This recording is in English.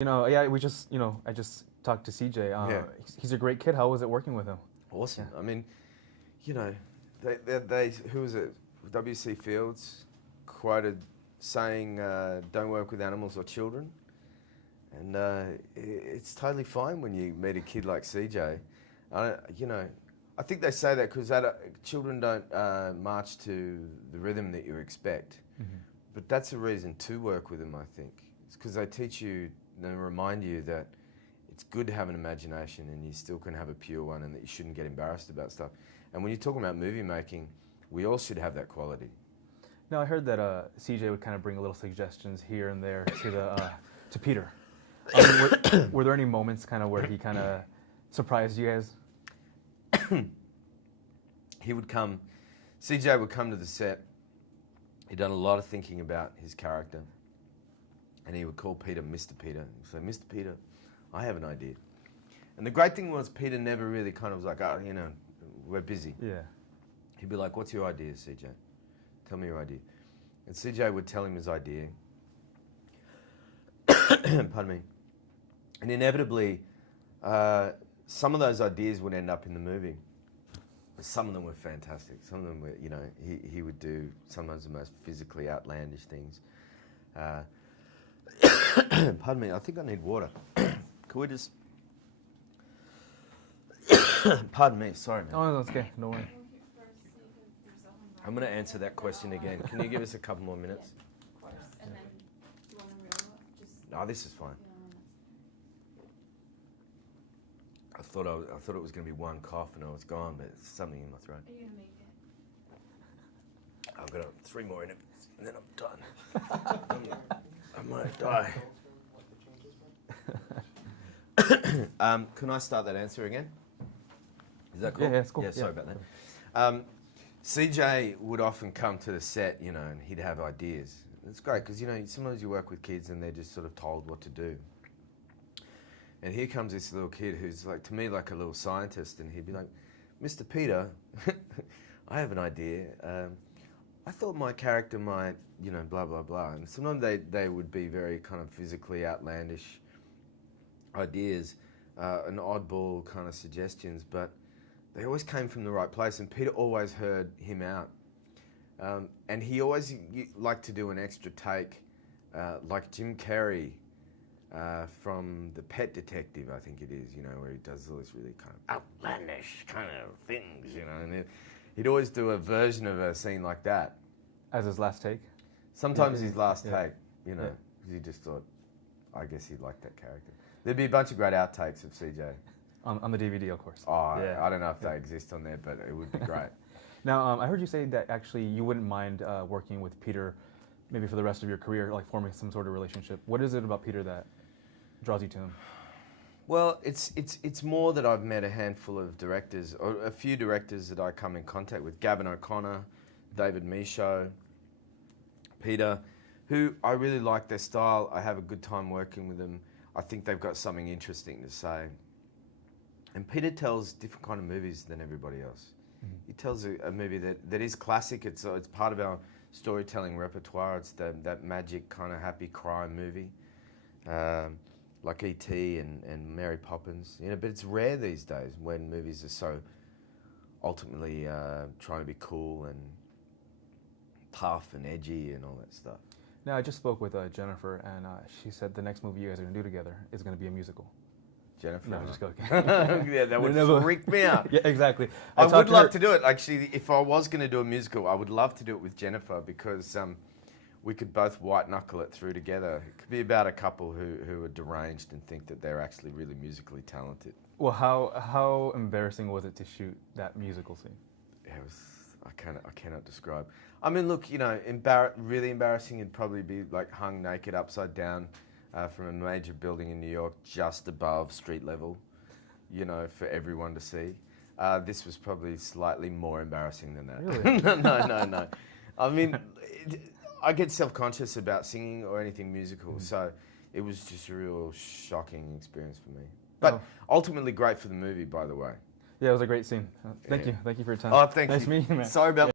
Yeah, I just talked to CJ. Yeah. He's a great kid. How was it working with him? Awesome. Yeah. I mean, they who was it? W.C. Fields quoted saying, "Don't work with animals or children," and it's totally fine when you meet a kid like CJ. I think they say that because children don't march to the rhythm that you expect, but that's a reason to work with them. I think it's because they teach you and remind you that it's good to have an imagination and you still can have a pure one, and that you shouldn't get embarrassed about stuff. And when you're talking about movie making, we all should have that quality. Now I heard that CJ would kind of bring a little suggestions here and there to Peter. Were there any moments kind of where he kind of surprised you guys? CJ would come to the set. He'd done a lot of thinking about his character, and he would call Peter Mr. Peter. He'd say, "Mr. Peter, I have an idea." And the great thing was Peter never really kind of was like, "Oh, we're busy." Yeah. He'd be like, "What's your idea, CJ? Tell me your idea." And CJ would tell him his idea. Pardon me. And inevitably, some of those ideas would end up in the movie. Some of them were fantastic. Some of them were, he would do sometimes the most physically outlandish things. Pardon me, I think I need water. Could we just... Pardon me, sorry, man. Oh, that's okay. No worries. I'm going to answer that question again. Can you give us a couple more minutes? Of course. And then, do you want to reel it? Just... No, this is fine. I thought it was going to be one cough and I was gone, but it's something in my throat. Are you going to make it? I've got 3 more in it, and then I'm done. I might die. Can I start that answer again? Is that cool? Yeah, it's cool. Yeah, sorry about that. CJ would often come to the set, and he'd have ideas. It's great because, sometimes you work with kids and they're just sort of told what to do. And here comes this little kid who's to me like a little scientist, and he'd be like, "Mr. Peter, I have an idea. I thought my character might, blah, blah, blah." And sometimes they would be very kind of physically outlandish ideas, and oddball kind of suggestions, but they always came from the right place, and Peter always heard him out. And he always liked to do an extra take, like Jim Carrey, from The Pet Detective, I think it is, where he does all this really kind of outlandish kind of things, and he'd always do a version of a scene like that. As his last take? Sometimes his last take, because he just thought, I guess he liked that character. There'd be a bunch of great outtakes of CJ. On the DVD, of course. Oh, yeah. I don't know if they exist on there, but it would be great. Now, I heard you say that actually you wouldn't mind working with Peter maybe for the rest of your career, like forming some sort of relationship. What is it about Peter that draws you to him? Well, it's more that I've met a handful of directors, or a few directors that I come in contact with. Gavin O'Connor, David Michaud, Peter, who I really like their style. I have a good time working with them. I think they've got something interesting to say. And Peter tells different kind of movies than everybody else. Mm-hmm. He tells a movie that is classic. It's part of our storytelling repertoire. It's that magic kind of happy crime movie. Like E.T. and Mary Poppins, but it's rare these days when movies are so ultimately trying to be cool and tough and edgy and all that stuff. Now, I just spoke with Jennifer, and she said the next movie you guys are going to do together is going to be a musical. Jennifer? No, just joking. Yeah, that would freak me out. Yeah, exactly. I would love to do it. Actually, if I was going to do a musical, I would love to do it with Jennifer because we could both white-knuckle it through together. It could be about a couple who are deranged and think that they're actually really musically talented. Well, how embarrassing was it to shoot that musical scene? It was, I cannot describe. I mean, look, really embarrassing would probably be like hung naked upside down from a major building in New York just above street level, for everyone to see. This was probably slightly more embarrassing than that. Really? No. I mean... I get self-conscious about singing or anything musical, so it was just a real shocking experience for me. But ultimately great for the movie, by the way. Yeah, it was a great scene. Thank you for your time. Oh, thank you. Nice meeting you, man. Sorry about